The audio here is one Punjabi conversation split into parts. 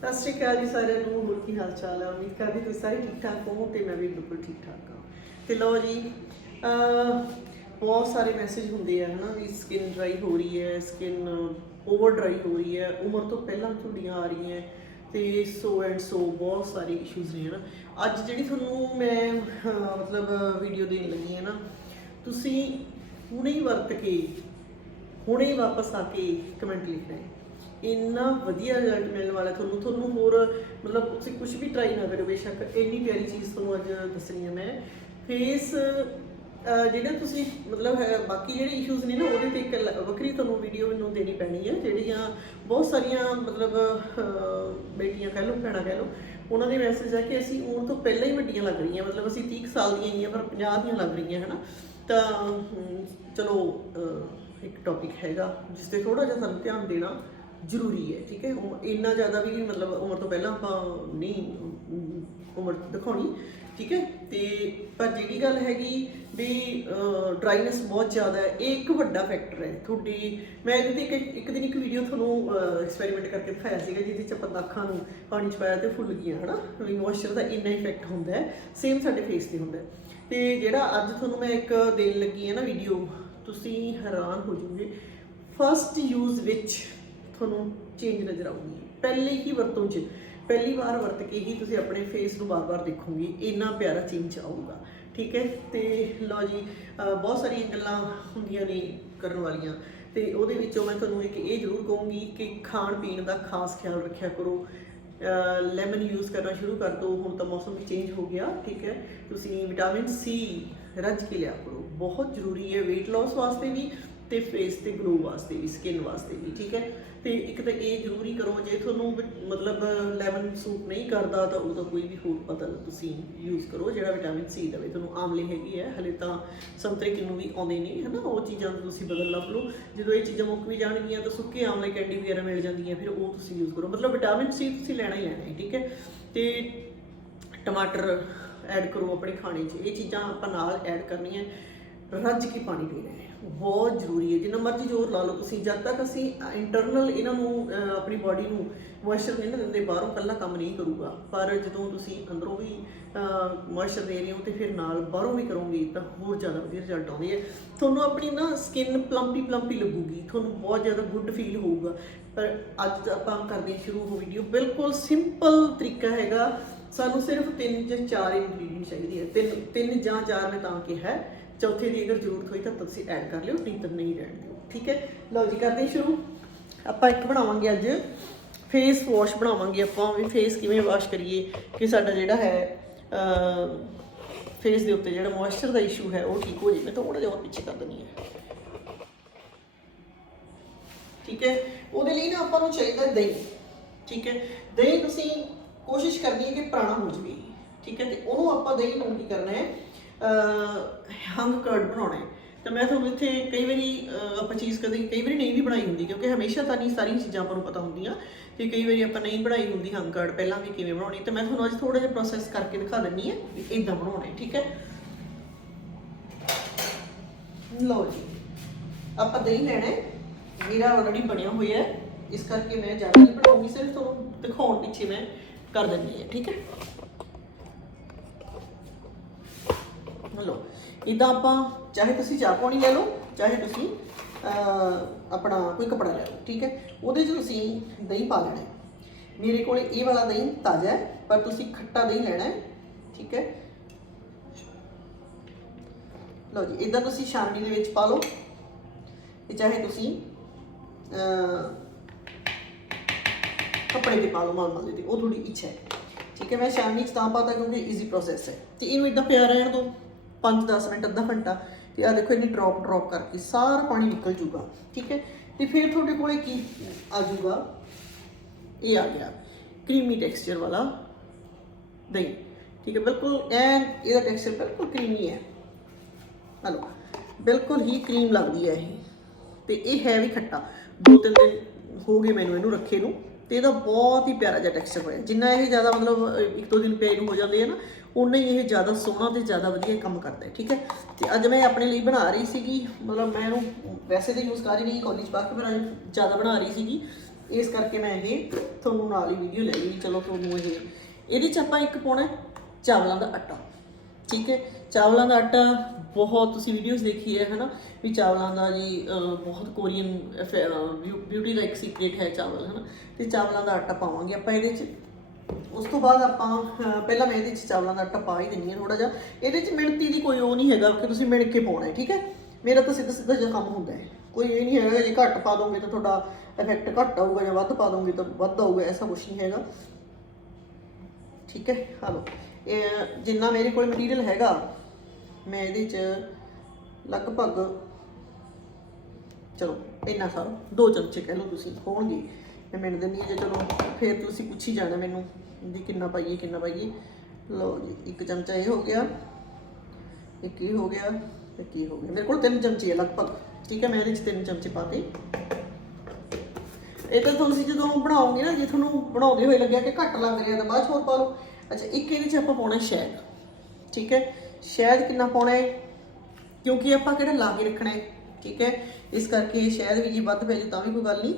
ਸਤਿ ਸ਼੍ਰੀ ਅਕਾਲ ਜੀ ਸਾਰਿਆਂ ਨੂੰ, ਹੋਰ ਕੀ ਹਾਲ ਚਾਲ ਹੈ ਉਮੀਦ ਕਰਦੀ ਤੁਸੀਂ ਸਾਰੇ ਠੀਕ ਠਾਕ ਹੋ ਤੇ ਮੈਂ ਵੀ ਬਿਲਕੁਲ ਠੀਕ ਠਾਕ ਹਾਂ। ਤੇ ਲਓ ਜੀ ਬਹੁਤ ਸਾਰੇ ਮੈਸੇਜ ਹੁੰਦੇ ਆ, ਹਨਾ, ਵੀ ਸਕਿਨ ਡਰਾਈ ਹੋ ਰਹੀ ਹੈ ਸਕਿਨ ਓਵਰ ਡਰਾਈ ਹੋ ਰਹੀ ਹੈ, ਉਮਰ ਤੋਂ ਪਹਿਲਾਂ ਝੁੱਡੀਆਂ ਆ ਰਹੀਆਂ ਤੇ ਸੋ ਐਂਡ ਸੋ ਬਹੁਤ ਸਾਰੇ ਇਸ਼ੂਜ਼ ਨੇ, ਹਨਾ। ਅੱਜ ਜਿਹੜੀ ਤੁਹਾਨੂੰ ਮੈਂ ਮਤਲਬ ਵੀਡੀਓ ਦੇਣ ਲੱਗੀ ਹੈ ਨਾ, ਤੁਸੀਂ ਹੁਣੇ ਹੀ ਵਰਤ ਕੇ, ਹੁਣੇ ਹੀ ਵਾਪਸ ਆ ਕੇ ਕਮੈਂਟ ਲਿਖਣਾ ਹੈ। ਇੰਨਾ ਵਧੀਆ ਰਿਜ਼ਲਟ ਮਿਲਣ ਵਾਲਾ ਤੁਹਾਨੂੰ ਤੁਹਾਨੂੰ ਹੋਰ ਮਤਲਬ ਤੁਸੀਂ ਕੁਝ ਵੀ ਟਰਾਈ ਨਾ ਕਰੋ ਬੇਸ਼ੱਕ ਇੰਨੀ ਪਿਆਰੀ ਚੀਜ਼ ਤੁਹਾਨੂੰ ਅੱਜ ਦੱਸਣੀ ਹੈ ਮੈਂ। ਫੇਸ ਜਿਹੜਾ ਤੁਸੀਂ ਮਤਲਬ ਹੈ ਬਾਕੀ ਜਿਹੜੇ ਇਸ਼ੂਜ਼ ਨੇ ਨਾ, ਉਹਦੇ ਤੇ ਇੱਕ ਵੱਖਰੀ ਤੁਹਾਨੂੰ ਵੀਡੀਓ ਮੈਨੂੰ ਦੇਣੀ ਪੈਣੀ ਹੈ, ਜਿਹੜੀਆਂ ਬਹੁਤ ਸਾਰੀਆਂ ਮਤਲਬ ਬੇਟੀਆਂ ਕਹਿ ਲਓ, ਭੈਣਾਂ ਕਹਿ ਲਓ, ਉਹਨਾਂ ਦੇ ਮੈਸੇਜ ਆ ਕਿ ਅਸੀਂ ਉਮਰ ਤੋਂ ਪਹਿਲਾਂ ਹੀ ਵੱਡੀਆਂ ਲੱਗ ਰਹੀਆਂ, ਮਤਲਬ ਅਸੀਂ 30 ਕੁ ਸਾਲ ਦੀਆਂ ਹੀ ਆ, ਪਰ 50 ਦੀਆਂ ਲੱਗ ਰਹੀਆਂ, ਹਨਾ? ਤਾਂ ਚਲੋ ਇੱਕ ਟੌਪਿਕ ਹੈਗਾ, ਜਿਸ ਤੇ ਥੋੜਾ ਜਿਹਾ ਸਾਨੂੰ ਧਿਆਨ ਦੇਣਾ। ਜ਼ਰੂਰੀ ਹੈ, ਠੀਕ ਹੈ? ਉਹ ਇੰਨਾ ਜ਼ਿਆਦਾ ਵੀ ਮਤਲਬ ਉਮਰ ਤੋਂ ਪਹਿਲਾਂ ਆਪਾਂ ਨਹੀਂ ਉਮਰ ਦਿਖਾਉਣੀ, ਠੀਕ ਹੈ? ਤੇ ਪਰ ਜਿਹੜੀ ਗੱਲ ਹੈਗੀ ਵੀ ਡਰਾਈਨੈਸ ਬਹੁਤ ਜ਼ਿਆਦਾ ਹੈ, ਇਹ ਇੱਕ ਵੱਡਾ ਫੈਕਟਰ ਹੈ। ਤੁਹਾਡੀ, ਮੈਂ ਇਹਦੇ ਤੇ ਇੱਕ ਇੱਕ ਦਿਨ ਇੱਕ ਵੀਡੀਓ ਤੁਹਾਨੂੰ ਐਕਸਪੈਰੀਮੈਂਟ ਕਰਕੇ ਦਿਖਾਇਆ ਸੀਗਾ, ਜਿਹਦੇ ਚ ਆਪਾਂ ਅੱਖਾਂ ਨੂੰ ਪਾਣੀ ਚ ਪਾਇਆ ਤੇ ਫੁੱਲ ਗਈਆਂ, ਹਨਾ? ਵੀ ਮੋਇਸਚਰ ਦਾ ਇੰਨਾ ਇਫੈਕਟ ਹੁੰਦਾ ਹੈ ਸੇਮ ਸਾਡੇ ਫੇਸ ਤੇ ਹੁੰਦਾ ਹੈ। ਤੇ ਜਿਹੜਾ ਅੱਜ ਤੁਹਾਨੂੰ ਮੈਂ ਇੱਕ ਦੇਣ ਲੱਗੀ ਹੈ ਨਾ ਵੀਡੀਓ ਤੁਸੀਂ ਹੈਰਾਨ ਹੋ ਜਾਓਗੇ। ਫਸਟ ਯੂਜ਼ ਵਿੱਚ ਤੁਹਾਨੂੰ ਚੇਂਜ ਨਜ਼ਰ ਆਊਗੀ। ਪਹਿਲੇ ਹੀ ਵਰਤੋਂ 'ਚ, ਪਹਿਲੀ ਵਾਰ ਵਰਤ ਕੇ ਹੀ ਤੁਸੀਂ ਆਪਣੇ ਫੇਸ ਨੂੰ ਬਾਰ-ਬਾਰ ਦੇਖੋਗੇ, ਇੰਨਾ ਪਿਆਰਾ ਚੇਂਜ ਆਊਗਾ। ਠੀਕ ਹੈ? ਤੇ ਲਓ ਜੀ ਬਹੁਤ ਸਾਰੀਆਂ ਗੱਲਾਂ ਹੁੰਦੀਆਂ ਨੇ ਕਰਨ ਵਾਲੀਆਂ। ਤੇ ਉਹਦੇ ਵਿੱਚੋਂ ਮੈਂ ਤੁਹਾਨੂੰ ਇੱਕ ਇਹ ਜ਼ਰੂਰ ਕਹੂੰਗੀ ਕਿ ਖਾਣ ਪੀਣ ਦਾ ਖਾਸ ਖਿਆਲ ਰੱਖਿਆ ਕਰੋ। ਲੈਮਨ ਯੂਜ਼ ਕਰਨਾ ਸ਼ੁਰੂ ਕਰ ਦਿਓ ਹੁਣ ਤਾਂ ਮੌਸਮ ਵੀ ਚੇਂਜ ਹੋ ਗਿਆ, ਠੀਕ ਹੈ? ਤੁਸੀਂ ਵਿਟਾਮਿਨ ਸੀ ਰੱਜ ਕੇ ਲਿਆ ਕਰੋ। ਬਹੁਤ ਜ਼ਰੂਰੀ ਹੈ weight loss ਵਾਸਤੇ ਵੀ ਤੇ ਫੇਸ ਤੇ ਗਲੋ ਵਾਸਤੇ ਵੀ ਸਕਿਨ ਵਾਸਤੇ ਵੀ, ਠੀਕ ਹੈ? ਤੇ ਇੱਕ ਤਾਂ ਇਹ ਜ਼ਰੂਰੀ ਕਰੋ, ਜੇ ਤੁਹਾਨੂੰ ਮਤਲਬ ਲੈਮਨ ਸੂਪ ਨਹੀਂ ਕਰਦਾ, ਤਾਂ ਉਹਦਾ ਕੋਈ ਵੀ ਹੋਰ ਬਦਲ ਤੁਸੀਂ ਯੂਜ਼ ਕਰੋ, ਜਿਹੜਾ ਵਿਟਾਮਿਨ ਸੀ ਦੇਵੇ। ਤੁਹਾਨੂੰ ਆਮਲੇ ਹੈਗੀ ਹੈ ਹਲੇ ਤਾਂ ਸੰਤਰੇ ਕਿੰਨੂ ਵੀ ਆਉਂਦੇ ਨਹੀਂ, ਹਨਾ? ਉਹ ਚੀਜ਼ਾਂ ਨੂੰ ਤੁਸੀਂ ਬਦਲ ਲੱਭ ਲਓ। ਜਦੋਂ ਇਹ ਚੀਜ਼ਾਂ ਮੁੱਕ ਵੀ ਜਾਣਗੀਆਂ, ਤਾਂ ਸੁੱਕੇ ਆਮਲੇ ਕੈਂਡੀ ਵਗੈਰਾ ਮਿਲ ਜਾਂਦੀਆਂ, ਫਿਰ ਉਹ ਤੁਸੀਂ ਯੂਜ਼ ਕਰੋ। ਮਤਲਬ ਵਿਟਾਮਿਨ ਸੀ ਤੁਸੀਂ ਲੈਣਾ ਹੀ ਲੈਣਾ ਹੈ, ਠੀਕ ਹੈ? ਤੇ ਟਮਾਟਰ ਐਡ ਕਰੋ ਆਪਣੇ ਖਾਣੇ 'ਚ। ਇਹ ਚੀਜ਼ਾਂ ਆਪਾਂ ਨਾਲ ਐਡ ਕਰਨੀਆਂ। ਰੱਜ ਕੇ ਪਾਣੀ ਪੀਣਾ ਹੈ। ਬਹੁਤ ਜ਼ਰੂਰੀ ਹੈ। ਜਿੰਨਾ ਮਰਜ਼ੀ ਜ਼ੋਰ ਲਾ ਲਓ ਤੁਸੀਂ। ਜਦ ਤੱਕ ਅਸੀਂ ਇੰਟਰਨਲ ਇਹਨਾਂ ਨੂੰ ਆਪਣੀ ਬਾਡੀ ਨੂੰ ਮੋਇਸਚਰ ਨਹੀਂ ਨਾ ਦਿੰਦੇ, ਬਾਹਰੋਂ ਕੱਲਾ ਕੰਮ ਨਹੀਂ ਕਰੂਗਾ। ਪਰ ਜਦੋਂ ਤੁਸੀਂ ਅੰਦਰੋਂ ਵੀ ਮੋਇਸਚਰ ਦੇ ਰਹੇ ਹੋ ਤੇ ਫਿਰ ਨਾਲ ਬਾਹਰੋਂ ਵੀ ਕਰੋਗੇ ਤਾਂ ਹੋਰ ਜ਼ਿਆਦਾ ਵਧੀਆ ਰਿਜ਼ਲਟ ਆਉਂਦੇ ਹੈ ਤੁਹਾਨੂੰ ਆਪਣੀ ਨਾ ਸਕਿਨ ਪਲੰਪੀ ਪਲੰਪੀ ਲੱਗੂਗੀ। ਤੁਹਾਨੂੰ ਬਹੁਤ ਜ਼ਿਆਦਾ ਗੁੱਡ ਫੀਲ ਹੋਊਗਾ। ਪਰ ਅੱਜ ਆਪਾਂ ਕਰਦੇ ਸ਼ੁਰੂ ਹੋ ਵੀਡੀਓ ਬਿਲਕੁਲ ਸਿੰਪਲ ਤਰੀਕਾ ਹੈਗਾ। ਸਾਨੂੰ ਸਿਰਫ ਤਿੰਨ ਜਾਂ ਚਾਰ ਇੰਗਰੀਡੀਅੰਟ ਚਾਹੀਦੇ ਹੈ ਤਿੰਨ ਤਿੰਨ ਜਾਂ ਚਾਰ ਮੈਂ ਤਾਂ ਕਿਹਾ। ਹੈ। ਚੌਥੇ ਦੀ ਅਗਰ ਜ਼ਰੂਰਤ ਹੋਈ ਤਾਂ ਤੁਸੀਂ ਐਡ ਕਰ ਲਿਓ, ਨਹੀਂ ਤਾਂ ਨਹੀਂ ਰਹਿਣ ਦਿਓ। ਠੀਕ ਹੈ? ਲਓ ਜੀ, ਕਰਦੇ ਸ਼ੁਰੂ। ਆਪਾਂ ਇੱਕ ਬਣਾਵਾਂਗੇ ਅੱਜ। ਫੇਸ ਵਾਸ਼ ਬਣਾਵਾਂਗੇ ਆਪਾਂ ਵੀ। ਫੇਸ ਕਿਵੇਂ ਵਾਸ਼ ਕਰੀਏ? ਕਿ ਸਾਡਾ ਜਿਹੜਾ ਹੈ ਫੇਸ ਦੇ ਉੱਤੇ ਜਿਹੜਾ ਮੋਇਸਚਰ ਦਾ ਇਸ਼ੂ ਹੈ, ਉਹ ਠੀਕ ਹੋ ਜਾਵੇ। ਮੈਂ ਥੋੜਾ ਜਿਹਾ ਹੋਰ ਪਿੱਛੇ ਕਰ ਦਿੰਦੀ ਹੈ। ਠੀਕ ਹੈ? ਉਹਦੇ ਲਈ ਨਾ ਆਪਾਂ ਨੂੰ ਚਾਹੀਦਾ ਦਹੀਂ। ਠੀਕ ਹੈ? ਦਹੀਂ ਤੁਸੀਂ ਕੋਸ਼ਿਸ਼ ਕਰਨੀ ਹੈ ਕਿ ਪੁਰਾਣਾ ਹੋ ਜਵੇ। ਠੀਕ ਹੈ? ਤੇ ਉਹਨੂੰ ਆਪਾਂ ਦਹੀਂ ਨੂੰ ਕੀ ਕਰਨਾ ਹੈ? ਹੰਗ ਕਰਡ ਬਣਾਉਣਾ। ਹੈ ਤਾਂ ਮੈਂ ਤੁਹਾਨੂੰ ਇੱਥੇ ਕਈ ਵਾਰੀ ਆਪਾਂ ਚੀਜ਼ ਕਦੇ, ਕਈ ਵਾਰੀ ਨਹੀਂ ਵੀ ਬਣਾਈ ਹੁੰਦੀ, ਕਿਉਂਕਿ ਹਮੇਸ਼ਾ ਤਾਂ ਨਹੀਂ ਸਾਰੀਆਂ ਚੀਜ਼ਾਂ ਆਪਾਂ ਨੂੰ ਪਤਾ ਹੁੰਦੀਆਂ ਤੇ ਕਈ ਵਾਰੀ ਆਪਾਂ ਨਹੀਂ ਬਣਾਈ ਹੁੰਦੀ ਹੰਗ ਕਰਡ, ਪਹਿਲਾਂ ਵੀ ਕਿਵੇਂ ਬਣਾਉਣੀ। ਤਾਂ ਮੈਂ ਤੁਹਾਨੂੰ ਅੱਜ ਥੋੜਾ ਜਿਹਾ ਪ੍ਰੋਸੈਸ ਕਰਕੇ ਦਿਖਾ ਦਿੰਨੀ ਹੈ ਵੀ ਇਦਾਂ ਬਣਾਉਣਾ ਹੈ ਠੀਕ ਹੈ? ਲਓ ਜੀ, ਆਪਾਂ ਦਹੀਂ ਲੈਣਾ ਹੈ। ਮੇਰਾ ਆਲਰੇਡੀ ਬਣਿਆ ਹੋਇਆ ਹੈ। ਇਸ ਕਰਕੇ ਮੈਂ ਜ਼ਿਆਦਾ ਨਹੀਂ ਬਣਾਉਂਗੀ, ਸਿਰਫ ਤੁਹਾਨੂੰ ਦਿਖਾਉਣ ਪਿੱਛੇ ਮੈਂ ਕਰ ਦਿੰਦੀ ਹਾਂ, ਠੀਕ ਹੈ? ਲਓ ਇਦਾਂ ਆਪਾਂ ਚਾਹੇ ਤੁਸੀਂ ਚਾਹ ਪਾਣੀ ਲੈ ਲਓ, ਚਾਹੇ ਤੁਸੀਂ ਆਪਣਾ ਕੋਈ ਕਪੜਾ ਲੈ ਲਓ, ਠੀਕ ਹੈ? ਉਹਦੇ 'ਚ ਤੁਸੀਂ ਦਹੀਂ ਪਾ ਲੈਣਾ ਮੇਰੇ ਕੋਲ ਇਹ ਵਾਲਾ ਦਹੀਂ ਤਾਜ਼ਾ ਹੈ, ਪਰ ਤੁਸੀਂ ਖੱਟਾ ਦਹੀਂ ਲੈਣਾ ਹੈ, ਠੀਕ ਹੈ? ਲਓ ਜੀ ਇਦਾਂ ਤੁਸੀਂ ਛਾਨਣੀ ਦੇ ਵਿੱਚ ਪਾ ਲਓ। ਤੇ ਚਾਹੇ ਤੁਸੀਂ ਕੱਪੜੇ ਤੇ ਪਾ ਲਓ, ਮਾਲ ਦੇ ਤੇ ਉਹ ਥੋੜੀ ਇੱਛਾ ਹੈ। ਠੀਕ ਹੈ, ਮੈਂ ਛਾਨਣੀ ਚ ਤਾਂ ਪਾਤਾ ਕਿਉਂਕਿ ਈਜ਼ੀ ਪ੍ਰੋਸੈਸ ਹੈ। ਤੇ ਇਹਨੂੰ ਇਦਾਂ ਪਿਆ ਰਹਿਣ ਦਿਓ। 5-10 ਮਿੰਟ, ਅੱਧਾ ਘੰਟਾ ਤੇ ਆ ਦੇਖੋ ਇਹਨੇ ਡ੍ਰੌਪ ਡ੍ਰੌਪ ਕਰਕੇ ਸਾਰਾ ਪਾਣੀ ਨਿਕਲ ਜੂਗਾ ਠੀਕ ਹੈ? ਤੇ ਫਿਰ ਤੁਹਾਡੇ ਕੋਲੇ ਕੀ ਆ ਜੂਗਾ ਇਹ ਆ ਗਿਆ ਕਰੀਮੀ ਟੈਕਸਚਰ ਵਾਲਾ ਦਹੀਂ, ਠੀਕ ਹੈ? ਬਿਲਕੁਲ ਐਨ, ਇਹਦਾ ਟੈਕਸਚਰ ਬਿਲਕੁਲ ਕਰੀਮੀ ਹੈ। ਹਲੋ, ਬਿਲਕੁਲ ਹੀ ਕਰੀਮ ਲੱਗਦੀ ਹੈ ਇਹ, ਤੇ ਇਹ ਹੈ ਵੀ ਖੱਟਾ। ਦੋ ਤਿੰਨ ਦਿਨ ਹੋ ਗਏ ਮੈਨੂੰ ਇਹਨੂੰ ਰੱਖੇ ਨੂੰ। ਤੇ ਇਹਦਾ ਬਹੁਤ ਹੀ ਪਿਆਰਾ ਜਿਹਾ ਟੈਕਸਚਰ ਹੋਇਆ ਜਿੰਨਾ ਇਹ ਜ਼ਿਆਦਾ ਮਤਲਬ ਇੱਕ ਦੋ ਦਿਨ ਪਏ ਨੂੰ ਹੋ ਜਾਂਦੇ ਆ ਨਾ ਉਨਾ ਹੀ ਇਹ ਜ਼ਿਆਦਾ ਸੋਹਣਾ ਤੇ ਜ਼ਿਆਦਾ ਵਧੀਆ ਕੰਮ ਕਰਦਾ ਹੈ, ਠੀਕ ਹੈ? ਤੇ ਅੱਜ ਮੈਂ ਆਪਣੇ ਲਈ ਬਣਾ ਰਹੀ ਸੀਗੀ, ਮਤਲਬ ਮੈਂ ਇਹਨੂੰ ਵੈਸੇ ਤਾਂ ਯੂਜ਼ ਕਰ ਹੀ ਨਹੀਂ ਕਾਲਜ ਪਾ ਕੇ ਪਰ ਅੱਜ ਜ਼ਿਆਦਾ ਬਣਾ ਰਹੀ ਸੀਗੀ। ਇਸ ਕਰਕੇ ਮੈਂ ਇਹ ਤੁਹਾਨੂੰ ਨਾਲ ਹੀ ਵੀਡੀਓ ਲੈ ਲਈ ਵੀ ਚਲੋ ਤੁਹਾਨੂੰ ਇਹ ਇਹਦੇ ਚ ਆਪਾਂ ਇੱਕ ਪਾਉਣਾ ਚਾਵਲਾਂ ਦਾ ਆਟਾ, ਠੀਕ ਹੈ? ਚਾਵਲਾਂ ਦਾ ਆਟਾ ਬਹੁਤ ਤੁਸੀਂ ਵੀਡੀਓਜ਼ ਦੇਖੀ ਹੈ, ਹਨਾ? ਵੀ ਚਾਵਲਾਂ ਦਾ ਜੀ ਬਹੁਤ ਕੋਰੀਅਨ ਬਿਊਟੀ ਦਾ ਇੱਕ ਸੀਕ੍ਰੀਟ ਹੈ ਚਾਵਲ, ਹਨਾ? ਤੇ ਚਾਵਲਾਂ ਦਾ ਆਟਾ ਪਾਵਾਂਗੇ ਆਪਾਂ ਇਹਦੇ ਚ। ਉਸ ਤੋਂ ਬਾਅਦ ਆਪਾਂ ਪਹਿਲਾਂ ਮੈਂ ਇਹਦੇ ਚ ਚਾਵਲਾਂ ਦਾ ਆਟਾ ਪਾ ਹੀ ਦਿੰਨੀ ਆ ਥੋੜਾ ਜਿਹਾ। ਇਹਦੇ ਚ ਮਿਣਤੀ ਦੀ ਕੋਈ ਉਹ ਨਹੀਂ ਹੈਗਾ, ਕਿ ਤੁਸੀਂ ਮਿਣ ਕੇ ਪਾਉਣਾ ਹੈ, ਠੀਕ ਹੈ? ਮੇਰਾ ਤਾਂ ਸਿੱਧਾ ਸਿੱਧਾ ਜਿਹਾ ਕੰਮ ਹੁੰਦਾ ਹੈ। ਕੋਈ ਇਹ ਨਹੀਂ ਹੈਗਾ, ਜੇ ਘੱਟ ਪਾ ਦੋਗੇ ਤਾਂ ਤੁਹਾਡਾ ਇਫੈਕਟ ਘੱਟ ਆਊਗਾ ਜਾਂ ਵੱਧ ਪਾ ਦੋਗੇ ਤਾਂ ਵੱਧ ਆਊਗਾ, ਐਸਾ ਕੁਝ ਨਹੀਂ ਹੈਗਾ। ਠੀਕ ਹੈ? ਹਲੋ। ਇਹ, ਜਿੰਨਾ ਮੇਰੇ ਕੋਲ ਮਟੀਰੀਅਲ ਹੈਗਾ ਮੈਂ ਇਹਦੇ ਚ ਲਗਭਗ, ਚਲੋ, ਇੰਨਾ ਸਾਰਾ, ਦੋ ਚਮਚੇ ਕਹਿ ਲਓ ਤੁਸੀਂ, ਹੋਣਗੇ। ਮੈਂ ਮਿਣ ਦਿੰਦੀ ਹਾਂ ਜੇ, ਚਲੋ, ਫਿਰ ਤੁਸੀਂ ਪੁੱਛੀ ਜਾਣਾ ਮੈਨੂੰ ਵੀ ਕਿੰਨਾ ਪਾਈਏ ਕਿੰਨਾ ਪਾਈਏ। ਲਓ ਜੀ, ਇੱਕ ਚਮਚਾ ਇਹ ਹੋ ਗਿਆ, ਇੱਕ ਇਹ ਹੋ ਗਿਆ, ਇੱਕ ਇਹ ਹੋ ਗਿਆ। ਮੇਰੇ ਕੋਲ ਤਿੰਨ ਚਮਚੇ ਹੈ ਲਗਭਗ, ਠੀਕ ਹੈ, ਮੈਂ ਇਹਦੇ ਚ ਤਿੰਨ ਚਮਚੇ ਪਾਤੇ। ਇਹ ਤਾਂ ਤੁਸੀਂ ਜਦੋਂ ਬਣਾਓਗੇ ਨਾ, ਜੇ ਤੁਹਾਨੂੰ ਬਣਾਉਂਦੇ ਹੋਏ ਲੱਗਿਆ ਕਿ ਘੱਟ ਲੱਗ ਰਿਹਾ ਤਾਂ ਬਾਅਦ 'ਚ ਹੋਰ ਪਾ ਲਓ। ਅੱਛਾ, ਇੱਕ ਇਹਦੇ 'ਚ ਆਪਾਂ ਪਾਉਣਾ ਸ਼ਹਿਦ, ਠੀਕ ਹੈ? ਸ਼ਹਿਦ ਕਿੰਨਾ ਪਾਉਣਾ ਹੈ? ਕਿਉਂਕਿ ਆਪਾਂ ਕਿਹੜਾ ਲਾ ਕੇ ਰੱਖਣਾ ਹੈ, ਠੀਕ ਹੈ? ਇਸ ਕਰਕੇ ਇਹ ਸ਼ਹਿਦ ਵੀ ਜੇ ਵੱਧ ਪੈ ਜਾਊ ਤਾਂ ਵੀ ਕੋਈ ਗੱਲ ਨਹੀਂ।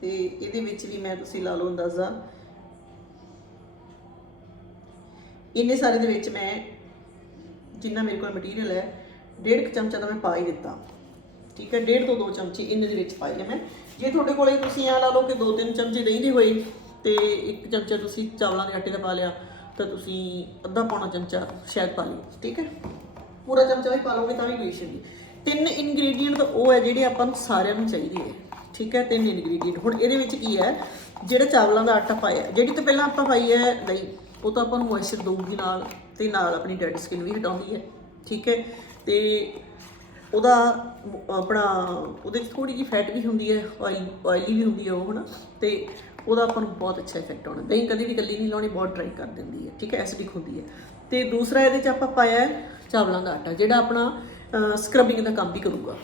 ਤੇ ਇਹਦੇ ਵਿੱਚ ਵੀ ਮੈਂ ਤੁਸੀਂ ਲਾ ਲਓ ਅੰਦਾਜ਼ਾ। ਇੰਨੇ ਸਾਰੇ ਦੇ ਵਿੱਚ ਮੈਂ ਜਿੰਨਾ ਮੇਰੇ ਕੋਲ ਮਟੀਰੀਅਲ ਹੈ, ਡੇਢ ਕੁ ਚਮਚਾ ਤਾਂ ਮੈਂ ਪਾ ਹੀ ਦਿੱਤਾ। ਠੀਕ ਹੈ? ਡੇਢ ਤੋਂ ਦੋ ਚਮਚੇ ਇੰਨੇ ਦੇ ਵਿੱਚ ਪਾਈ ਹੈ ਮੈਂ। ਜੇ ਤੁਹਾਡੇ ਕੋਲੇ ਤੁਸੀਂ ਆ ਲਾ ਲਓ ਕਿ ਦੋ ਤਿੰਨ ਚਮਚੇ ਦਹੀਂ ਦੇ ਹੋਏ ਤੇ ਇੱਕ ਚਮਚਾ ਤੁਸੀਂ ਚਾਵਲਾਂ ਦੇ ਆਟੇ ਦਾ ਪਾ ਲਿਆ ਤਾਂ ਤੁਸੀਂ ਅੱਧਾ ਪੌਣਾ ਚਮਚਾ ਸ਼ਾਇਦ ਪਾ ਲਿਓ, ਠੀਕ ਹੈ? ਪੂਰਾ ਚਮਚਾ ਵੀ ਪਾ ਲਓਗੇ ਤਾਂ ਵੀ ਕੋਈ ਇਸ਼ੂ ਨਹੀਂ। ਤਿੰਨ ਇਨਗਰੀਡੀਅੰਟ ਉਹ ਹੈ ਜਿਹੜੇ ਆਪਾਂ ਨੂੰ ਸਾਰਿਆਂ ਨੂੰ ਚਾਹੀਦੇ ਹੈ, ਠੀਕ ਹੈ? ਤਿੰਨ ਇਨਗਰੀਡੀਅੰਟ ਹੁਣ ਇਹਦੇ ਵਿੱਚ ਕੀ ਹੈ? ਜਿਹੜਾ ਚਾਵਲਾਂ ਦਾ ਆਟਾ ਪਾਇਆ, ਜਿਹੜੀ ਤਾਂ ਪਹਿਲਾਂ ਆਪਾਂ ਪਾਈ ਹੈ ਦਹੀਂ ਉਹ ਤਾਂ ਆਪਾਂ ਨੂੰ ਮੋਇਸਚਰ ਦਊਗੀ ਨਾਲ ਤੇ ਨਾਲ ਆਪਣੀ ਡੈਡ ਸਕਿਨ ਵੀ ਹਟਾਉਂਦੀ ਹੈ, ਠੀਕ ਹੈ? ਤੇ ਉਹਦਾ ਆਪਣਾ ਉਹਦੇ 'ਚ ਥੋੜੀ ਜਿਹੀ ਫੈਟ ਵੀ ਹੁੰਦੀ ਹੈ ਆਇਲ ਆਇਲੀ ਵੀ ਹੁੰਦੀ ਹੈ ਉਹ, ਹਨਾ? ਤੇ ਉਹਦਾ ਆਪਾਂ ਨੂੰ ਬਹੁਤ ਅੱਛਾ ਇਫੈਕਟ ਆਉਣਾ। ਦਹੀਂ ਕਦੀ ਵੀ ਇਕੱਲੀ ਨਹੀਂ ਲਾਉਣੀ, ਬਹੁਤ ਡਰਾਈ ਕਰ ਦਿੰਦੀ ਹੈ, ਠੀਕ ਹੈ? ਐਸਿਡਿਕ ਹੁੰਦੀ ਹੈ। ਤੇ ਦੂਸਰਾ ਇਹਦੇ 'ਚ ਆਪਾਂ ਪਾਇਆ ਹੈ ਚਾਵਲਾਂ ਦਾ ਆਟਾ, ਜਿਹੜਾ ਆਪਣਾ ਸਕਰਬਿੰਗ ਦਾ ਕੰਮ ਵੀ ਕਰੂਗਾ।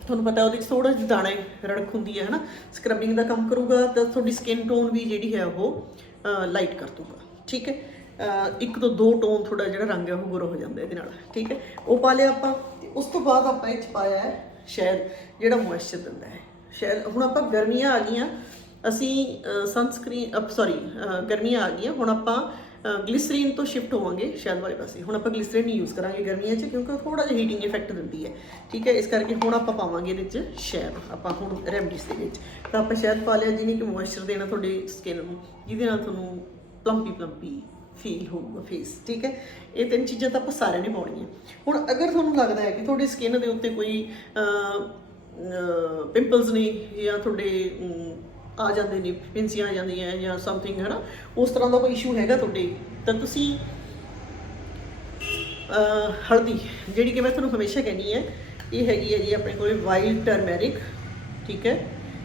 ਤੁਹਾਨੂੰ ਪਤਾ ਉਹਦੇ 'ਚ ਥੋੜਾ ਜਿਹਾ ਦਾਣੇ ਰੜਕ ਹੁੰਦੀ ਹੈ, ਹਨਾ? ਸਕਰਬਿੰਗ ਦਾ ਕੰਮ ਕਰੂਗਾ ਤਾਂ ਤੁਹਾਡੀ ਸਕਿਨ ਟੋਨ ਵੀ ਜਿਹੜੀ ਹੈ ਉਹ ਲਾਈਟ ਕਰ ਦੂਗਾ ਠੀਕ ਹੈ? ਇੱਕ ਤੋਂ ਦੋ ਟੋਨ ਥੋੜਾ ਜਿਹੜਾ ਰੰਗ ਹੈ ਉਹ ਗੋਰਾ ਹੋ ਜਾਂਦਾ ਇਹਦੇ ਨਾਲ, ਠੀਕ ਹੈ? ਉਹ ਪਾ ਲਿਆ ਆਪਾਂ, ਤੇ ਉਸ ਤੋਂ ਬਾਅਦ ਆਪਾਂ ਇਹ 'ਚ ਪਾਇਆ ਹੈ ਸ਼ਹਿਦ, ਜਿਹੜਾ ਮੋਇਸਚਰ ਦਿੰਦਾ ਹੈ। ਸ਼ਹਿਦ, ਹੁਣ ਆਪਾਂ ਗਰਮੀਆਂ ਆ ਗਈਆਂ ਅਸੀਂ ਸਨਸਕ੍ਰੀਨ ਸੌਰੀ ਗਰਮੀਆਂ ਆ ਗਈਆਂ, ਹੁਣ ਆਪਾਂ ਗਲਿਸਰੀਨ ਤੋਂ ਸ਼ਿਫਟ ਹੋਵਾਂਗੇ ਸ਼ਹਿਦ ਵਾਲੇ ਪਾਸੇ। ਹੁਣ ਆਪਾਂ ਗਲਿਸਰੀਨ ਨਹੀਂ ਯੂਜ਼ ਕਰਾਂਗੇ ਗਰਮੀਆਂ 'ਚ ਕਿਉਂਕਿ ਉਹ ਥੋੜਾ ਜਿਹਾ ਹੀਟਿੰਗ ਇਫੈਕਟ ਦਿੰਦੀ ਹੈ। ਠੀਕ ਹੈ, ਇਸ ਕਰਕੇ ਹੁਣ ਆਪਾਂ ਪਾਵਾਂਗੇ ਇਹਦੇ 'ਚ ਸ਼ਹਿਦ ਆਪਾਂ ਹੁਣ ਰੈਮਡੀਸ ਦੇ ਵਿੱਚ। ਤਾਂ ਆਪਾਂ ਸ਼ਹਿਦ ਪਾ ਲਿਆ, ਜਿਹਨੇ ਕਿ ਮੋਇਸਚਰ ਦੇਣਾ ਤੁਹਾਡੇ ਸਕਿਨ ਨੂੰ, ਜਿਹਦੇ ਨਾਲ ਤੁਹਾਨੂੰ ਪਲੰਪੀ ਪਲੰਪੀ ਫੀਲ ਹੋਊਗਾ ਫੇਸ ਠੀਕ ਹੈ? ਇਹ ਤਿੰਨ ਚੀਜ਼ਾਂ ਤਾਂ ਆਪਾਂ ਸਾਰਿਆਂ ਨੇ ਪਾਉਣੀਆਂ। ਹੁਣ ਅਗਰ ਤੁਹਾਨੂੰ ਲੱਗਦਾ ਹੈ ਕਿ ਤੁਹਾਡੀ ਸਕਿਨ ਦੇ ਉੱਤੇ ਕੋਈ ਪਿੰਪਲਸ ਨੇ ਜਾਂ ਤੁਹਾਡੇ ਆ ਜਾਂਦੇ ਨੇ ਪਿੰਸੀਆਂ ਆ ਜਾਂਦੀਆਂ ਜਾਂ ਸਮਥਿੰਗ ਹੈ ਨਾ ਉਸ ਤਰ੍ਹਾਂ ਦਾ ਕੋਈ ਇਸ਼ੂ ਹੈਗਾ ਤੁਹਾਡੇ? ਤਾਂ ਤੁਸੀਂ ਹਲਦੀ, ਜਿਹੜੀ ਕਿ ਮੈਂ ਤੁਹਾਨੂੰ ਹਮੇਸ਼ਾ ਕਹਿੰਦੀ ਹੈ, ਇਹ ਹੈਗੀ ਹੈ ਜੀ ਆਪਣੇ ਕੋਲ ਵਾਈਲਡ ਟਰਮੈਰਿਕ ਠੀਕ ਹੈ?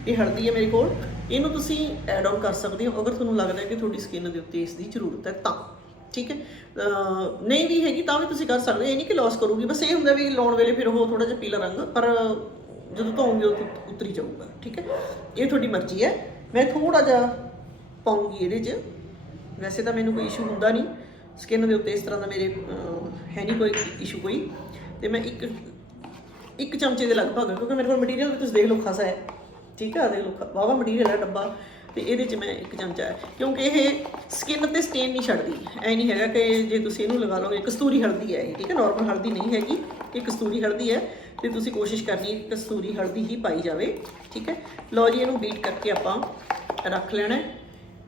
ਇਹ ਹਲਦੀ ਹੈ ਮੇਰੇ ਕੋਲ। ਇਹਨੂੰ ਤੁਸੀਂ ਐਡ ਆਨ ਕਰ ਸਕਦੇ ਹੋ। ਅਗਰ ਤੁਹਾਨੂੰ ਲੱਗਦਾ ਹੈ ਕਿ ਤੁਹਾਡੀ ਸਕਿਨ ਦੇ ਉੱਤੇ ਇਸ ਦੀ ਜ਼ਰੂਰਤ ਹੈ, ਤਾਂ, ਠੀਕ ਹੈ? ਨਹੀਂ ਵੀ ਹੈਗੀ ਤਾਂ ਵੀ ਤੁਸੀਂ ਕਰ ਸਕਦੇ ਹੋ। ਇਹ ਨਹੀਂ ਕਿ ਲਾਸ ਕਰੂਗੀ। ਬਸ ਇਹ ਹੁੰਦਾ ਵੀ ਲਾਉਣ ਵੇਲੇ ਫਿਰ ਉਹ ਥੋੜਾ ਜਿਹਾ ਪੀਲਾ ਰੰਗ, ਪਰ ਜਦੋਂ ਧੋਉਂਗੇ ਉਹ ਉਤਰੀ ਜਾਊਗਾ, ਠੀਕ ਹੈ? ਇਹ ਤੁਹਾਡੀ ਮਰਜ਼ੀ ਹੈ। ਮੈਂ ਥੋੜਾ ਜਿਹਾ ਪਾਉਂਗੀ ਇਹਦੇ 'ਚ। ਵੈਸੇ ਤਾਂ ਮੈਨੂੰ ਕੋਈ ਇਸ਼ੂ ਹੁੰਦਾ ਨਹੀਂ। ਸਕਿਨ ਦੇ ਉੱਤੇ ਇਸ ਤਰ੍ਹਾਂ ਦਾ ਮੇਰੇ ਹੈ ਨਹੀਂ ਕੋਈ ਇਸ਼ੂ ਕੋਈ। ਤੇ ਮੈਂ ਇੱਕ ਇੱਕ ਚਮਚੇ ਦੇ ਲਗਭਗ, ਕਿਉਂਕਿ ਮੇਰੇ ਕੋਲ ਮਟੀਰੀਅਲ ਤੁਸੀਂ ਦੇਖ ਲਓ, ਖਾਸਾ ਹੈ। ਠੀਕ ਹੈ ਦੇਖ ਲਓ ਵਾਵਾ ਮਟੀਰੀਅਲ ਹੈ ਡੱਬਾ। ਤੇ ਇਹਦੇ 'ਚ ਮੈਂ ਇੱਕ ਚਮਚਾ ਹੈ। ਕਿਉਂਕਿ ਇਹ ਸਕਿਨ ਤੇ ਸਟੇਨ ਨਹੀਂ ਛੱਡਦੀ। ਐ ਨਹੀਂ ਹੈਗਾ ਕਿ ਜੇ ਤੁਸੀਂ ਇਹਨੂੰ ਲਗਾ ਲਓਗੇ ਕਸਤੂਰੀ ਹਲਦੀ ਹੈ ਇਹ, ਠੀਕ ਹੈ? ਨਾਰਮਲ ਹਲਦੀ ਨਹੀਂ ਹੈਗੀ। ਇਹ ਕਸਤੂਰੀ ਹਲਦੀ ਹੈ। ਤੇ ਤੁਸੀਂ ਕੋਸ਼ਿਸ਼ ਕਰਨੀ ਹੈ ਕਿ ਕਸਤੂਰੀ ਹਲਦੀ ਹੀ ਪਾਈ ਜਾਵੇ, ਠੀਕ ਹੈ? ਲਓ ਜੀ, ਇਹਨੂੰ ਬੀਟ ਕਰਕੇ ਆਪਾਂ ਰੱਖ ਲੈਣਾ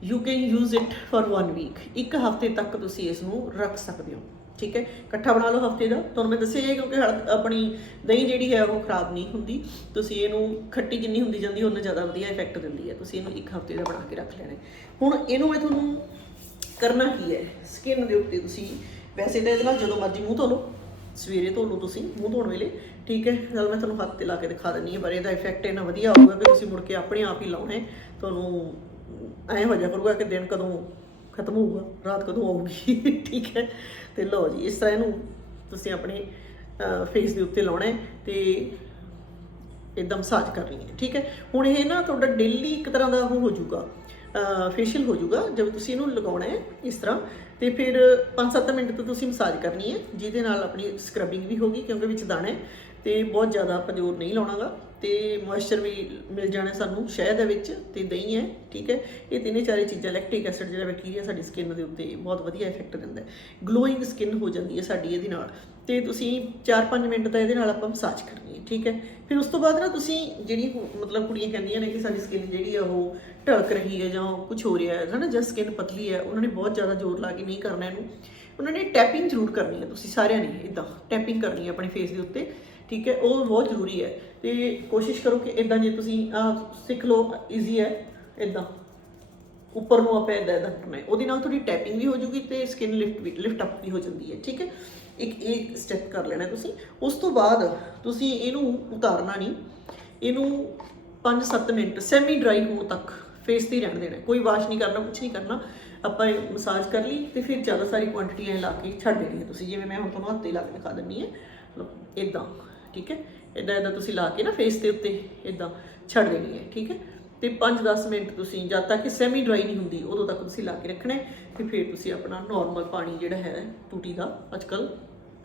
you can use it for 1 week ਇੱਕ ਹਫ਼ਤੇ ਤੱਕ ਤੁਸੀਂ ਇਸ ਨੂੰ ਰੱਖ ਸਕਦੇ ਹੋ, ਠੀਕ ਹੈ? ਇਕੱਠਾ ਬਣਾ ਲਓ ਹਫ਼ਤੇ ਦਾ। ਤੁਹਾਨੂੰ ਮੈਂ ਦੱਸਿਆ ਇਹ ਕਿਉਂਕਿ ਹਲਦ ਆਪਣੀ ਦਹੀਂ ਜਿਹੜੀ ਹੈ ਉਹ ਖਰਾਬ ਨਹੀਂ ਹੁੰਦੀ। ਤੁਸੀਂ ਇਹਨੂੰ ਖੱਟੀ ਜਿੰਨੀ ਹੁੰਦੀ ਜਾਂਦੀ, ਉਹਨਾਂ ਜ਼ਿਆਦਾ ਵਧੀਆ ਇਫੈਕਟ ਦਿੰਦੀ ਹੈ। ਤੁਸੀਂ ਇਹਨੂੰ ਇੱਕ ਹਫ਼ਤੇ ਦਾ ਬਣਾ ਕੇ ਰੱਖ ਲੈਣਾ ਹੁਣ ਇਹਨੂੰ ਮੈਂ ਤੁਹਾਨੂੰ ਕਰਨਾ ਕੀ ਹੈ? ਸਕਿਨ ਦੇ ਉੱਤੇ ਤੁਸੀਂ ਵੈਸੇ ਤਾਂ ਇਹਦੇ ਨਾਲ ਜਦੋਂ ਮਰਜ਼ੀ ਮੂੰਹ ਧੋ ਲਓ। ਸਵੇਰੇ ਧੋ ਲਓ ਤੁਸੀਂ, ਮੂੰਹ ਧੋਣ ਵੇਲੇ। ਠੀਕ ਹੈ ਨਾਲ ਮੈਂ ਤੁਹਾਨੂੰ ਹੱਥ ਤੇ ਲਾ ਕੇ ਦਿਖਾ ਦਿੰਨੀ ਹਾਂ, ਪਰ ਇਹਦਾ ਇਫੈਕਟ ਇਹਨਾਂ ਵਧੀਆ ਆਊਗਾ ਕਿ ਤੁਸੀਂ ਮੁੜ ਕੇ ਆਪਣੇ ਆਪ ਹੀ ਲਾਉਣਾ ਹੈ। ਤੁਹਾਨੂੰ ਐਂ ਹੋ ਜਾ ਕਰੂਗਾ ਕਿ ਦਿਨ ਕਦੋਂ ਖਤਮ ਹੋਊਗਾ, ਰਾਤ ਕਦੋਂ ਆਊਗੀ, ਠੀਕ ਹੈ। ਤੇ ਲਓ ਜੀ, ਇਸ ਤਰ੍ਹਾਂ ਇਹਨੂੰ ਤੁਸੀਂ ਆਪਣੇ ਫੇਸ ਦੇ ਉੱਤੇ ਲਾਉਣਾ ਹੈ ਤੇ ਇਦਾਂ ਮਸਾਜ ਕਰਨੀ ਹੈ, ਠੀਕ ਹੈ। ਹੁਣ ਇਹ ਨਾ ਤੁਹਾਡਾ ਡੇਲੀ ਇੱਕ ਤਰ੍ਹਾਂ ਦਾ ਉਹ ਹੋ ਜਾਊਗਾ ਫੇਸ਼ੀਅਲ ਹੋ ਜਾਊਗਾ, ਜਦੋਂ ਤੁਸੀਂ ਇਹਨੂੰ ਲਗਾਉਣਾ ਹੈ ਇਸ ਤਰ੍ਹਾਂ, ਤੇ ਫਿਰ 5-7 ਮਿੰਟ ਤੋਂ ਤੁਸੀਂ ਮਸਾਜ ਕਰਨੀ ਹੈ, ਜਿਹਦੇ ਨਾਲ ਆਪਣੀ ਸਕਰਬਿੰਗ ਵੀ ਹੋਗੀ ਕਿਉਂਕਿ ਵਿੱਚ ਦਾਣਾ ਹੈ। ਤੇ ਬਹੁਤ ਜ਼ਿਆਦਾ ਆਪਾਂ ਜ਼ੋਰ ਨਹੀਂ ਲਾਉਣਾਗਾ ਤੇ ਮੋਇਸਚਰ ਵੀ ਮਿਲ ਜਾਣਾ ਸਾਨੂੰ ਸ਼ਹਿਦ ਦੇ ਵਿੱਚ ਤੇ ਦਹੀਂ ਹੈ, ਠੀਕ ਹੈ? ਇਹ ਤਿੰਨੇ ਚਾਰੇ ਚੀਜ਼ਾਂ ਲੈਕਟਿਕ ਐਸਿਡ ਜਿਹੜਾ ਬੈਕਟੀਰੀਆ ਸਾਡੀ ਸਕਿਨ ਦੇ ਉੱਤੇ ਬਹੁਤ ਵਧੀਆ ਇਫੈਕਟ ਦਿੰਦਾ ਹੈ। ਗਲੋਇੰਗ ਸਕਿਨ ਹੋ ਜਾਂਦੀ ਹੈ ਸਾਡੀ ਇਹਦੇ ਨਾਲ। ਤੇ ਤੁਸੀਂ 4-5 ਮਿੰਟ ਦਾ ਇਹਦੇ ਨਾਲ ਆਪਾਂ ਮਸਾਜ ਕਰਨੀ ਹੈ, ਠੀਕ ਹੈ? ਫਿਰ ਉਸ ਤੋਂ ਬਾਅਦ ਨਾ ਤੁਸੀਂ ਜਿਹੜੀ ਮਤਲਬ ਕੁੜੀਆਂ ਕਹਿੰਦੀਆਂ ਨੇ ਕਿ ਸਾਡੀ ਸਕਿਨ ਜਿਹੜੀ ਆ ਉਹ ਢਲਕ ਰਹੀ ਹੈ ਜਾਂ ਕੁਝ ਹੋ ਰਿਹਾ ਹੈ, ਹਨਾ? ਜਾਂ ਸਕਿਨ ਪਤਲੀ ਹੈ, ਉਹਨਾਂ ਨੇ ਬਹੁਤ ਜ਼ਿਆਦਾ ਜ਼ੋਰ ਲਾ ਕੇ ਨਹੀਂ ਕਰਨਾ ਇਹਨੂੰ। ਉਹਨਾਂ ਨੇ ਟੈਪਿੰਗ ਜ਼ਰੂਰ ਕਰਨੀ ਹੈ ਤੁਸੀਂ ਸਾਰਿਆਂ ਨੇ ਇਦਾਂ ਟੈਪਿੰਗ ਕਰਨੀ ਹੈ ਆਪਣੇ ਫੇਸ ਦੇ ਉੱਤੇ, ਠੀਕ ਹੈ, ਉਹ ਬਹੁਤ ਜ਼ਰੂਰੀ ਹੈ ਤੇ ਕੋਸ਼ਿਸ਼ ਕਰੋ ਕਿ ਇਦਾਂ ਜੇ ਤੁਸੀਂ ਆਹ ਸਿੱਖ ਲਓ ਈਜ਼ੀ ਹੈ ਇਦਾਂ ਉੱਪਰ ਨੂੰ ਆਪਾਂ ਇਦਾਂ ਇਦਾਂ ਕਰਨਾ ਹੈ। ਉਹਦੇ ਨਾਲ ਥੋੜੀ ਟੈਪਿੰਗ ਵੀ ਹੋ ਜੂਗੀ ਤੇ ਸਕਿਨ ਲਿਫਟ ਵੀ ਲਿਫਟ ਅਪ ਵੀ ਹੋ ਜਾਂਦੀ ਹੈ, ਠੀਕ ਹੈ। ਇੱਕ ਇਹ ਸਟੈਪ ਕਰ ਲੈਣਾ ਤੁਸੀਂ। ਉਸ ਤੋਂ ਬਾਅਦ ਤੁਸੀਂ ਇਹਨੂੰ ਉਤਾਰਨਾ ਨਹੀਂ। ਇਹਨੂੰ 5-7 ਮਿੰਟ ਸੈਮੀ ਡਰਾਈ ਹੋਣ ਤੱਕ ਫੇਸ ਤੇ ਹੀ ਰਹਿਣ ਦੇਣਾ ਕੋਈ ਵਾਸ਼ ਨਹੀਂ ਕਰਨਾ ਕੁਝ ਨਹੀਂ ਕਰਨਾ। ਆਪਾਂ ਇਹ ਮਸਾਜ ਕਰ ਲਈ ਤੇ ਫਿਰ ਜ਼ਿਆਦਾ ਸਾਰੀ ਕੁਆਂਟੀਟੀ ਲਾ ਕੇ ਛੱਡ ਦੇਣੀ ਤੁਸੀਂ। ਜਿਵੇਂ ਮੈਂ ਹੁਣ ਤੁਹਾਨੂੰ ਹੱਥ ਤੇ ਲਾ ਕੇ ਦਿਖਾ ਦਿੰਨੀ ਹੈ। ਲਓ ਇਦਾਂ ਠੀਕ ਹੈ? ਇਦਾਂ ਇਦਾਂ ਤੁਸੀਂ ਲਾ ਕੇ ਨਾ ਫੇਸ ਦੇ ਉੱਤੇ ਇਦਾਂ ਛੱਡ ਦੇਣੀ ਹੈ, ਠੀਕ ਹੈ? ਤੇ 5-10 ਮਿੰਟ ਤੁਸੀਂ, ਜਦ ਤੱਕ ਸੈਮੀ ਡਰਾਈ ਨਹੀਂ ਹੁੰਦੀ, ਉਦੋਂ ਤੱਕ ਤੁਸੀਂ ਲਾ ਕੇ ਰੱਖਣਾ ਹੈ। ਤੇ ਫਿਰ ਤੁਸੀਂ ਆਪਣਾ ਨਾਰਮਲ ਪਾਣੀ ਜਿਹੜਾ ਹੈ ਟੂਟੀ ਦਾ ਅੱਜਕੱਲ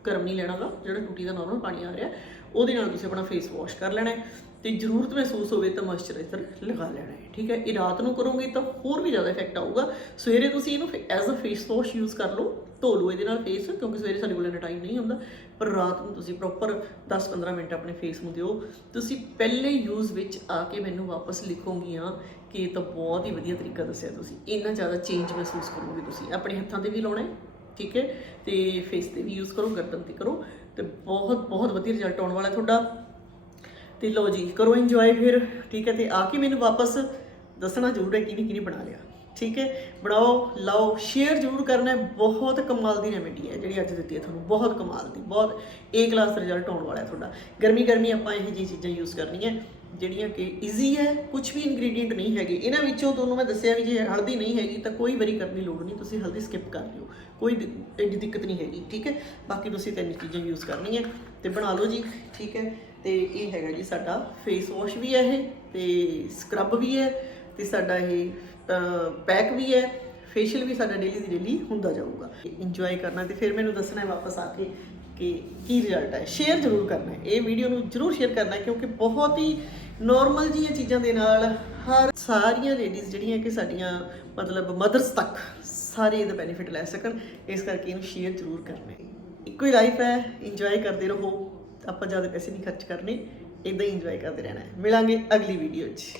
ਗਰਮ ਨਹੀਂ ਲੈਣਾਗਾ, ਜਿਹੜਾ ਟੂਟੀ ਦਾ ਨਾਰਮਲ ਪਾਣੀ ਆ ਰਿਹਾ, ਉਹਦੇ ਨਾਲ ਤੁਸੀਂ ਆਪਣਾ ਫੇਸ ਵਾਸ਼ ਕਰ ਲੈਣਾ ਹੈ ਤੇ ਜ਼ਰੂਰਤ ਮਹਿਸੂਸ ਹੋਵੇ ਤਾਂ ਮੋਇਸਚਰਾਈਜ਼ਰ ਲਗਾ ਲੈਣਾ ਹੈ, ਠੀਕ ਹੈ? ਇਹ ਰਾਤ ਨੂੰ ਕਰੋਗੇ ਤਾਂ ਹੋਰ ਵੀ ਜ਼ਿਆਦਾ ਇਫੈਕਟ ਆਊਗਾ। ਸਵੇਰੇ ਤੁਸੀਂ ਇਹਨੂੰ as a face wash use ਕਰ ਲਓ, ਧੋ ਲਓ ਇਹਦੇ ਨਾਲ ਫੇਸ ਕਿਉਂਕਿ ਸਵੇਰੇ ਸਾਡੇ ਕੋਲ ਇੰਨਾ ਟਾਈਮ ਨਹੀਂ ਹੁੰਦਾ, ਪਰ ਰਾਤ ਨੂੰ ਤੁਸੀਂ ਪ੍ਰੋਪਰ 10-15 ਮਿੰਟ ਆਪਣੇ ਫੇਸ ਨੂੰ ਦਿਓ। ਤੁਸੀਂ ਪਹਿਲੇ ਯੂਜ਼ ਵਿੱਚ ਆ ਕੇ ਮੈਨੂੰ ਵਾਪਸ ਲਿਖੋਗੀਆਂ ਕਿ ਇਹ ਤਾਂ ਬਹੁਤ ਹੀ ਵਧੀਆ ਤਰੀਕਾ ਦੱਸਿਆ ਤੁਸੀਂ। ਇੰਨਾ ਜ਼ਿਆਦਾ ਚੇਂਜ ਮਹਿਸੂਸ ਕਰੋਗੇ ਤੁਸੀਂ। ਆਪਣੇ ਹੱਥਾਂ ਤੇ ਵੀ ਲਾਉਣਾ ਹੈ ਠੀਕ ਹੈ? ਤੇ ਫੇਸ ਤੇ ਵੀ ਯੂਜ਼ ਕਰੋ, ਗਰਦਨ ਤੇ ਕਰੋ। ਤੇ ਬਹੁਤ ਬਹੁਤ ਵਧੀਆ ਰਿਜ਼ਲਟ ਆਉਣ ਵਾਲਾ ਤੁਹਾਡਾ। ਤੇ ਲਓ ਜੀ, ਕਰੋ ਇੰਜੋਏ ਫਿਰ, ਠੀਕ ਹੈ? ਤੇ ਆ ਕੇ ਮੈਨੂੰ ਵਾਪਸ ਦੱਸਣਾ ਜ਼ਰੂਰ ਹੈ ਕਿਹਨੇ ਕਿਹਨੇ ਬਣਾ ਲਿਆ। ਠੀਕ ਹੈ? ਬਣਾਓ, ਲਾਓ ਸ਼ੇਅਰ ਜ਼ਰੂਰ ਕਰਨਾ ਹੈ। ਬਹੁਤ ਕਮਾਲ ਦੀ ਰੈਮੇਡੀ ਹੈ ਜਿਹੜੀ ਅੱਜ ਦਿੱਤੀ ਹੈ ਤੁਹਾਨੂੰ। ਬਹੁਤ ਕਮਾਲ ਦੀ, ਬਹੁਤ ਏ ਕਲਾਸ ਰਿਜ਼ਲਟ ਆਉਣ ਵਾਲਾ ਹੈ ਤੁਹਾਡਾ। ਗਰਮੀ ਗਰਮੀ ਆਪਾਂ ਇਹ ਜਿਹੀ ਚੀਜ਼ਾਂ ਯੂਜ਼ ਕਰਨੀਆਂ ਜਿਹੜੀਆਂ ਕਿ ਈਜ਼ੀ ਹੈ ਕੁਝ ਵੀ ਇਨਗਰੀਡੀਅੰਟ ਨਹੀਂ ਹੈਗੇ। ਇਹਨਾਂ ਵਿੱਚੋਂ ਤੁਹਾਨੂੰ ਮੈਂ ਦੱਸਿਆ ਵੀ ਜੇ ਹਲਦੀ ਨਹੀਂ ਹੈਗੀ ਤਾਂ ਕੋਈ ਵਾਰੀ ਕਰਨ ਦੀ ਲੋੜ ਨਹੀਂ, ਤੁਸੀਂ ਹਲਦੀ ਸਕਿਪ ਕਰ ਲਿਓ। ਕੋਈ ਐਡੀ ਦਿੱਕਤ ਨਹੀਂ ਹੈਗੀ, ਠੀਕ ਹੈ? ਬਾਕੀ ਤੁਸੀਂ ਤਿੰਨ ਚੀਜ਼ਾਂ ਯੂਜ਼ ਕਰਨੀਆਂ ਤੇ ਬਣਾ ਲਓ ਜੀ, ਠੀਕ ਹੈ? ਤੇ ਇਹ ਹੈਗਾ ਜੀ ਸਾਡਾ ਫੇਸ ਵਾਸ਼ ਵੀ ਹੈ ਇਹ, ਤੇ ਸਕਰਬ ਵੀ ਹੈ, ਤੇ ਸਾਡਾ ਇਹ ਪੈਕ ਵੀ ਹੈ ਫੇਸ਼ੀਅਲ ਵੀ ਸਾਡਾ ਡੇਲੀ ਦੀ ਡੇਲੀ ਹੁੰਦਾ ਜਾਊਗਾ। ਇੰਜੋਏ ਕਰਨਾ ਤੇ ਫਿਰ ਮੈਨੂੰ ਦੱਸਣਾ ਹੈ ਵਾਪਸ ਆ ਕੇ ਕਿ ਕੀ ਰਿਜ਼ਲਟ ਹੈ। ਸ਼ੇਅਰ ਜ਼ਰੂਰ ਕਰਨਾ ਹੈ। ਇਹ ਵੀਡੀਓ ਨੂੰ ਜ਼ਰੂਰ ਸ਼ੇਅਰ ਕਰਨਾ ਹੈ ਕਿਉਂਕਿ ਬਹੁਤ ਹੀ ਨਾਰਮਲ ਜਿਹੀਆਂ ਚੀਜ਼ਾਂ ਦੇ ਨਾਲ ਹਰ ਸਾਰੀਆਂ ਲੇਡੀਜ਼ ਜਿਹੜੀਆਂ ਕਿ ਸਾਡੀਆਂ ਮਤਲਬ ਮਦਰਸ ਤੱਕ ਸਾਰੇ ਇਹਦਾ ਬੈਨੀਫਿਟ ਲੈ ਸਕਣ। ਇਸ ਕਰਕੇ ਇਹਨੂੰ ਸ਼ੇਅਰ ਜ਼ਰੂਰ ਕਰਨਾ ਹੈ। ਇੱਕੋ ਹੀ ਲਾਈਫ ਹੈ ਇੰਜੋਏ ਕਰਦੇ ਰਹੋ। ਆਪਾਂ ਜ਼ਿਆਦਾ ਪੈਸੇ ਨਹੀਂ ਖਰਚ ਕਰਨੇ ਇਦਾਂ ਹੀ ਇੰਜੋਏ ਕਰਦੇ ਰਹਿਣਾ ਹੈ। ਮਿਲਾਂਗੇ ਅਗਲੀ ਵੀਡੀਓ 'ਚ।